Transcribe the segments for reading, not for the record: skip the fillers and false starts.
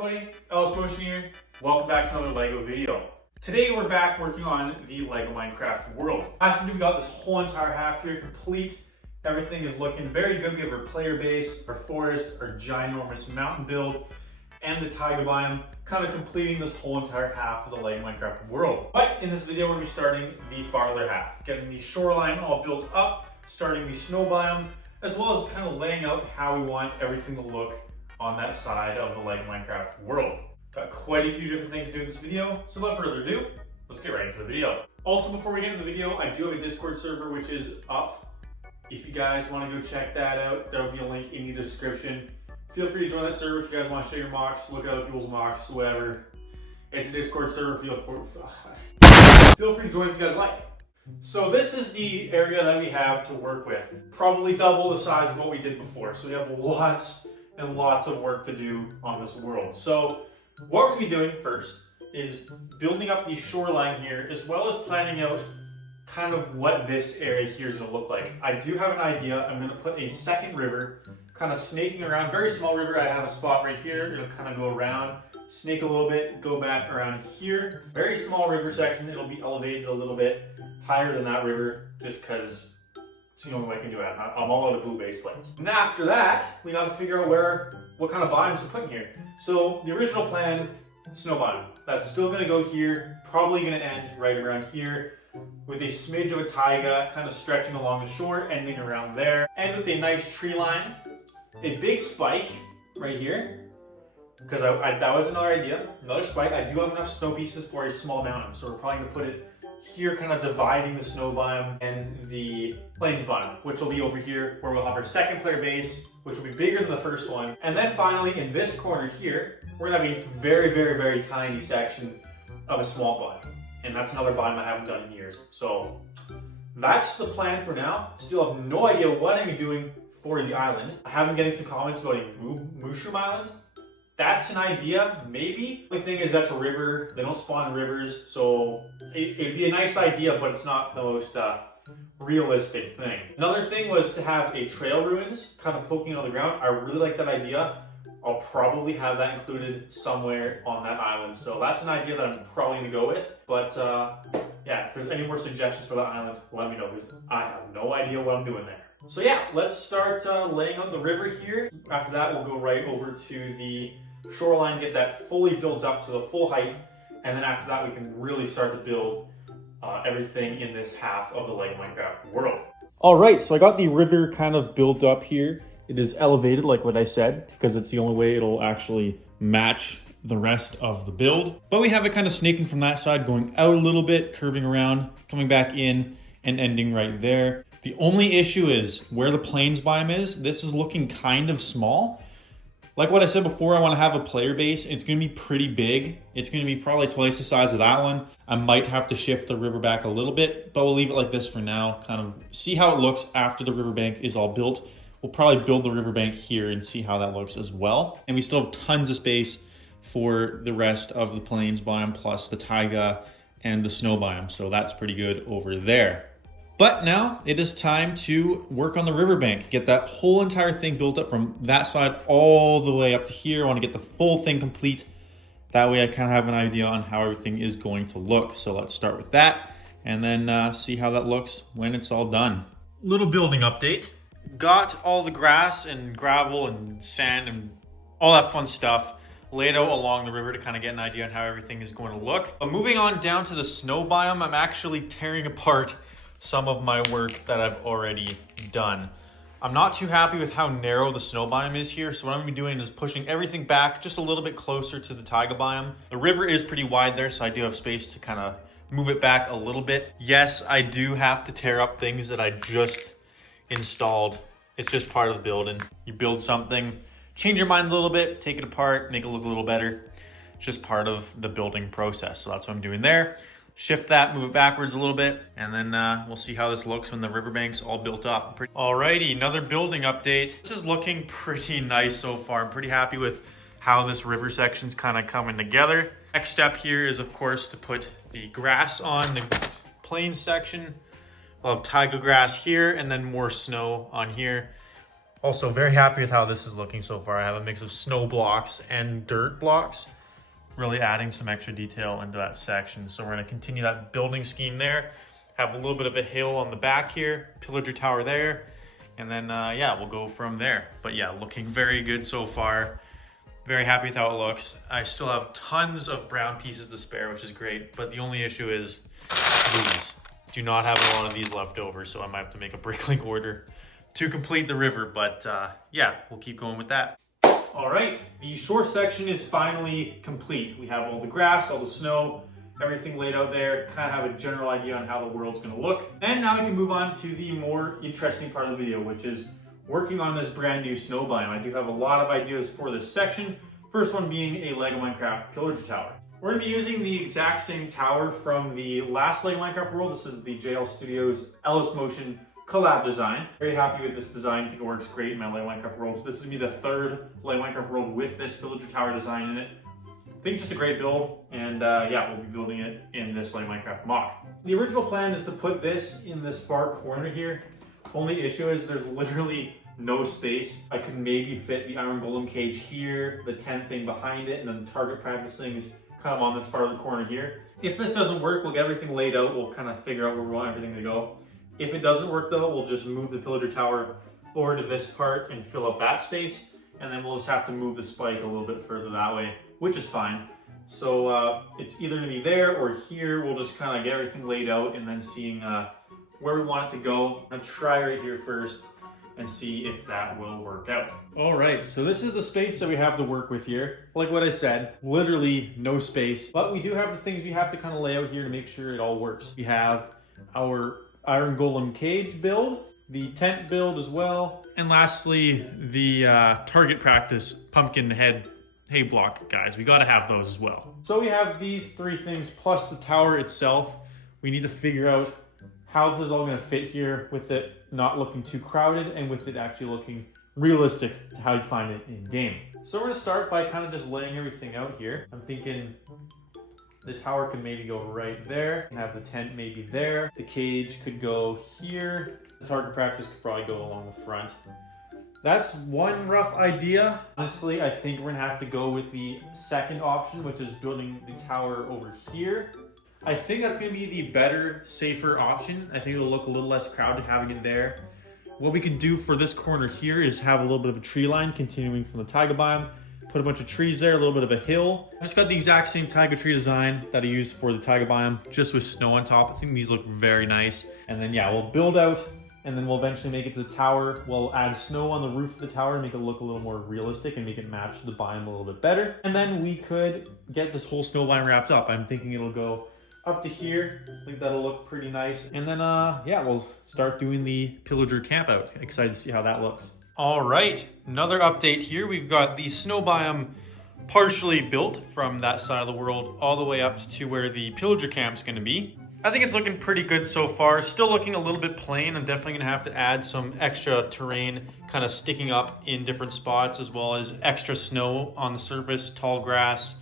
everybody, Ellis Motion here. Welcome back to another LEGO video. Today we're back working on the LEGO Minecraft world. Last video we got this whole entire half here complete. Everything is looking very good. We have our player base, our forest, our ginormous mountain build, and the taiga biome, kind of completing this whole entire half of the LEGO Minecraft world. But in this video we're going to be starting the farther half, getting the shoreline all built up, starting the snow biome, as well as kind of laying out how we want everything to look on that side of the LEGO Minecraft world. Got quite a few different things to do in this video, so without further ado, let's get right into the video. Also, before we get into the video, I do have a Discord server which is up. If you guys want to go check that out, there will be a link in the description. Feel free to join that server if you guys want to share your mocks, look at other people's mocks, whatever. It's a Discord server, feel free to join if you guys like. So this is the area that we have to work with. Probably double the size of what we did before, so we have lots and lots of work to do on this world. So what we're going to be doing first is building up the shoreline here, as well as planning out kind of what this area here is going to look like. I do have an idea. I'm going to put a second river kind of snaking around, very small river. I have a spot right here. It'll kind of go around, snake a little bit, go back around here. Very small river section. It'll be elevated a little bit higher than that river, just because it's the only way I can do it. I'm all out of blue base plates. And after that, we got to figure out what kind of biomes we're putting here. So the original plan, snow biome. That's still going to go here, probably going to end right around here, with a smidge of a taiga kind of stretching along the shore, ending around there. And with a nice tree line, a big spike right here, because that was another idea, another spike. I do have enough snow pieces for a small mountain, so we're probably going to put it here, kind of dividing the snow biome and the plains biome, which will be over here where we'll have our second player base, which will be bigger than the first one. And then finally in this corner here, we're gonna have a very, very, very tiny section of a small biome. And that's another biome I haven't done in years. So that's the plan for now. Still have no idea what I'm doing for the island. I have been getting some comments about a mushroom island. That's an idea, maybe. The only thing is that's a river. They don't spawn in rivers, so it'd be a nice idea, but it's not the most realistic thing. Another thing was to have a trail ruins kind of poking on the ground. I really like that idea. I'll probably have that included somewhere on that island. So that's an idea that I'm probably gonna go with. But yeah, if there's any more suggestions for that island, let me know, because I have no idea what I'm doing there. So yeah, let's start laying out the river here. After that, we'll go right over to the shoreline, get that fully built up to the full height, and then after that we can really start to build everything in this half of the LEGO Minecraft world. All right, so I got the river kind of built up here. It is elevated like what I said, because it's the only way it'll actually match the rest of the build. But we have it kind of snaking from that side, going out a little bit, curving around, coming back in, and ending right there. The only issue is where the plains biome is. This is looking kind of small. Like what I said before, I want to have a player base. It's going to be pretty big. It's going to be probably twice the size of that one. I might have to shift the river back a little bit, but we'll leave it like this for now. Kind of see how it looks after the riverbank is all built. We'll probably build the riverbank here and see how that looks as well. And we still have tons of space for the rest of the plains biome, plus the taiga and the snow biome. So that's pretty good over there. But now it is time to work on the riverbank, get that whole entire thing built up from that side all the way up to here. I want to get the full thing complete. That way I kind of have an idea on how everything is going to look. So let's start with that and then see how that looks when it's all done. Little building update. Got all the grass and gravel and sand and all that fun stuff laid out along the river to kind of get an idea on how everything is going to look. But moving on down to the snow biome, I'm actually tearing apart some of my work that I've already done. I'm not too happy with how narrow the snow biome is here, so what I'm gonna be doing is pushing everything back just a little bit closer to the taiga biome. The river is pretty wide there, so I do have space to kind of move it back a little bit. Yes, I do have to tear up things that I just installed. It's just part of the building. You build something, change your mind a little bit, take it apart, make it look a little better. It's just part of the building process, so that's what I'm doing there. Shift that, move it backwards a little bit, and then we'll see how this looks when the riverbank's all built up. Alrighty, another building update. This is looking pretty nice so far. I'm pretty happy with how this river section's kind of coming together. Next step here is, of course, to put the grass on the plains section. We'll have taiga grass here, and then more snow on here. Also, very happy with how this is looking so far. I have a mix of snow blocks and dirt blocks, really adding some extra detail into that section. So we're gonna continue that building scheme there. Have a little bit of a hill on the back here, pillager tower there, and then yeah, we'll go from there. But yeah, looking very good so far. Very happy with how it looks. I still have tons of brown pieces to spare, which is great, but the only issue is these. Do not have a lot of these left over, so I might have to make a bricklink order to complete the river, but yeah, we'll keep going with that. All right, the shore section is finally complete. We have all the grass, all the snow, everything laid out there, kind of have a general idea on how the world's gonna look. And now we can move on to the more interesting part of the video, which is working on this brand new snow biome. I do have a lot of ideas for this section. First one being a LEGO Minecraft pillager tower. We're gonna be using the exact same tower from the last LEGO Minecraft world. This is the JL Studios Ellis Motion collab design. Very happy with this design. I think it works great in my LEGO Minecraft world. So this is gonna be the third LEGO Minecraft world with this pillager tower design in it. I think it's just a great build, and yeah, we'll be building it in this LEGO Minecraft mock. The original plan is to put this in this far corner here. Only issue is there's literally no space. I could maybe fit the iron golem cage here, the tent thing behind it, and then the target practice things kind of on this part of the corner here. If this doesn't work, we'll get everything laid out. We'll kind of figure out where we want everything to go. If it doesn't work though, we'll just move the pillager tower over to this part and fill up that space. And then we'll just have to move the spike a little bit further that way, which is fine. So it's either gonna be there or here. We'll just kind of get everything laid out and then seeing where we want it to go. I'm gonna try right here first and see if that will work out. All right, so this is the space that we have to work with here. Like what I said, literally no space, but we do have the things we have to kind of lay out here to make sure it all works. We have our iron golem cage build, the tent build as well, and lastly, the target practice pumpkin head hay block guys. We gotta have those as well. So we have these three things plus the tower itself. We need to figure out how this is all gonna fit here with it not looking too crowded and with it actually looking realistic to how you find it in game. So we're gonna start by kind of just laying everything out here. I'm thinking the tower could maybe go right there, have the tent maybe there. The cage could go here. The target practice could probably go along the front. That's one rough idea. Honestly, I think we're gonna have to go with the second option, which is building the tower over here. I think that's gonna be the better, safer option. I think it'll look a little less crowded having it there. What we can do for this corner here is have a little bit of a tree line continuing from the taiga biome, put a bunch of trees there, a little bit of a hill. I just got the exact same taiga tree design that I used for the taiga biome, just with snow on top. I think these look very nice. And then yeah, we'll build out and then we'll eventually make it to the tower. We'll add snow on the roof of the tower to make it look a little more realistic and make it match the biome a little bit better. And then we could get this whole snow biome wrapped up. I'm thinking it'll go up to here. I think that'll look pretty nice. And then yeah, we'll start doing the pillager camp out. Excited to see how that looks. All right, another update here. We've got the snow biome partially built from that side of the world all the way up to where the pillager camp's gonna be. I think it's looking pretty good so far. Still looking a little bit plain. I'm definitely gonna have to add some extra terrain kind of sticking up in different spots, as well as extra snow on the surface, tall grass,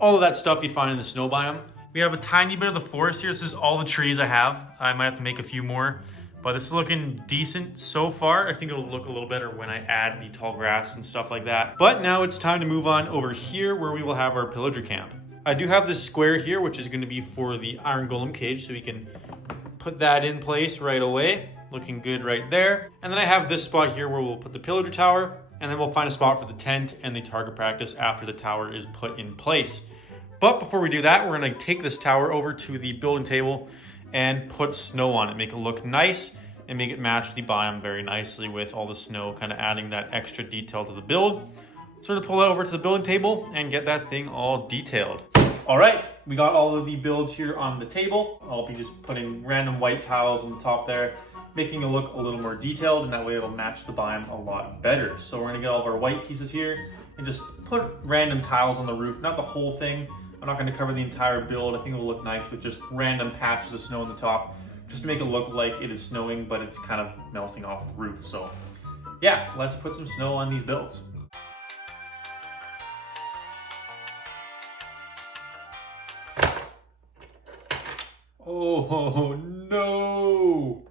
all of that stuff you'd find in the snow biome. We have a tiny bit of the forest here. This is all the trees I have. I might have to make a few more, but this is looking decent so far. I think it'll look a little better when I add the tall grass and stuff like that. But now it's time to move on over here where we will have our pillager camp. I do have this square here, which is gonna be for the iron golem cage, so we can put that in place right away. Looking good right there. And then I have this spot here where we'll put the pillager tower, and then we'll find a spot for the tent and the target practice after the tower is put in place. But before we do that, we're gonna take this tower over to the building table and put snow on it, make it look nice and make it match the biome very nicely with all the snow, kind of adding that extra detail to the build. So we're gonna pull that over to the building table and get that thing all detailed. All right, we got all of the builds here on the table. I'll be just putting random white tiles on the top there, making it look a little more detailed, and that way it'll match the biome a lot better. So we're gonna get all of our white pieces here and just put random tiles on the roof, not the whole thing. I'm not gonna cover the entire build. I think it'll look nice with just random patches of snow on the top, just to make it look like it is snowing, but it's kind of melting off the roof. So yeah, let's put some snow on these builds. Oh no!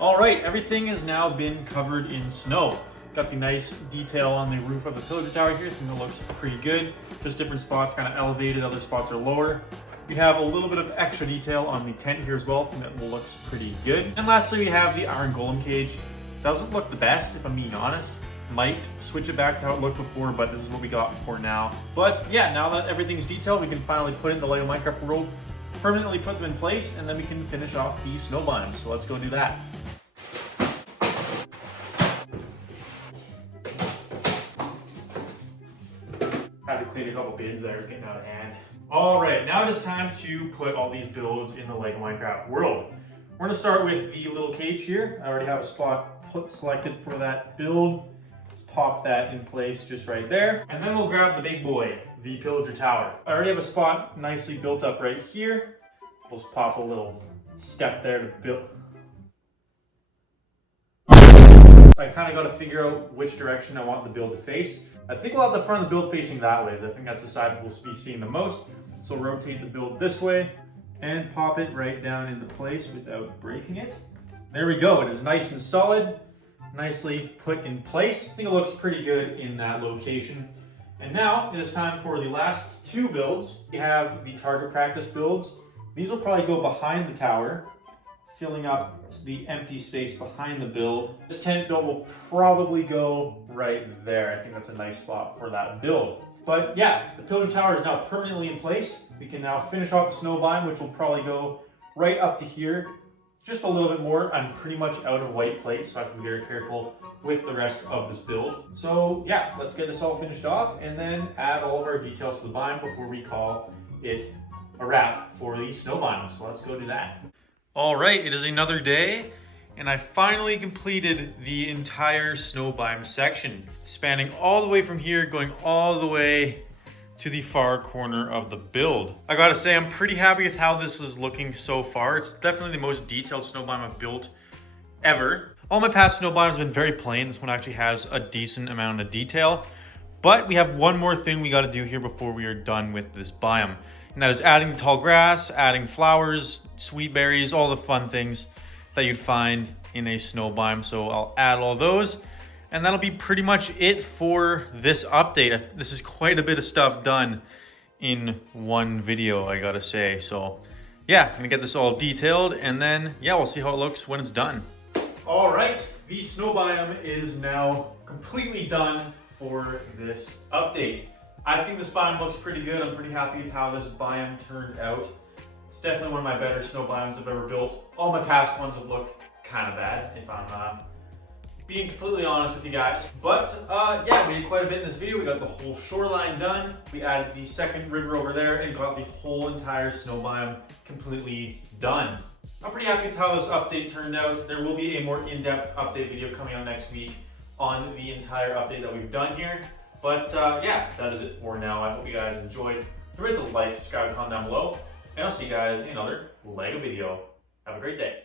All right, everything has now been covered in snow. Got the nice detail on the roof of the pillager tower here. I think it looks pretty good. Just different spots kind of elevated, other spots are lower. We have a little bit of extra detail on the tent here as well. I think that looks pretty good. And lastly, we have the iron golem cage. Doesn't look the best, if I'm being honest. Might switch it back to how it looked before, but this is what we got for now. But yeah, now that everything's detailed, we can finally put it in the LEGO Minecraft world, permanently put them in place, and then we can finish off the snow biomes. So let's go do that. Had to clean a couple bins there, it's getting out of hand. All right, now it is time to put all these builds in the LEGO Minecraft world. We're gonna start with the little cage here. I already have a spot selected for that build. Let's pop that in place just right there. And then we'll grab the big boy, the pillager tower. I already have a spot nicely built up right here. We'll just pop a little step there to build. I kind of got to figure out which direction I want the build to face. I think we'll have the front of the build facing that way, as I think that's the side we'll be seeing the most. So rotate the build this way and pop it right down into place without breaking it. There we go, it is nice and solid, nicely put in place. I think it looks pretty good in that location. And now it is time for the last two builds. We have the target practice builds. These will probably go behind the tower, filling up the empty space behind the build. This tent build will probably go right there. I think that's a nice spot for that build. But yeah, the pillager tower is now permanently in place. We can now finish off the snow biome, which will probably go right up to here. Just a little bit more. I'm pretty much out of white plate, so I have to be very careful with the rest of this build. So yeah, let's get this all finished off and then add all of our details to the biome before we call it a wrap for the snow biome. So let's go do that. All right, it is another day, and I finally completed the entire snow biome section, spanning all the way from here, going all the way to the far corner of the build. I gotta say, I'm pretty happy with how this is looking so far. It's definitely the most detailed snow biome I've built ever. All my past snow biomes have been very plain. This one actually has a decent amount of detail, but we have one more thing we gotta do here before we are done with this biome. And that is adding tall grass, adding flowers, sweet berries, all the fun things that you'd find in a snow biome. So I'll add all those. And that'll be pretty much it for this update. This is quite a bit of stuff done in one video, I gotta say. So yeah, I'm gonna get this all detailed and then yeah, we'll see how it looks when it's done. All right, the snow biome is now completely done for this update. I think this biome looks pretty good. I'm pretty happy with how this biome turned out. It's definitely one of my better snow biomes I've ever built. All my past ones have looked kind of bad, if I'm being completely honest with you guys. But yeah, we did quite a bit in this video. We got the whole shoreline done. We added the second river over there and got the whole entire snow biome completely done. I'm pretty happy with how this update turned out. There will be a more in-depth update video coming out next week on the entire update that we've done here. But yeah, that is it for now. I hope you guys enjoyed. Don't forget to like, subscribe, comment down below. And I'll see you guys in another LEGO video. Have a great day.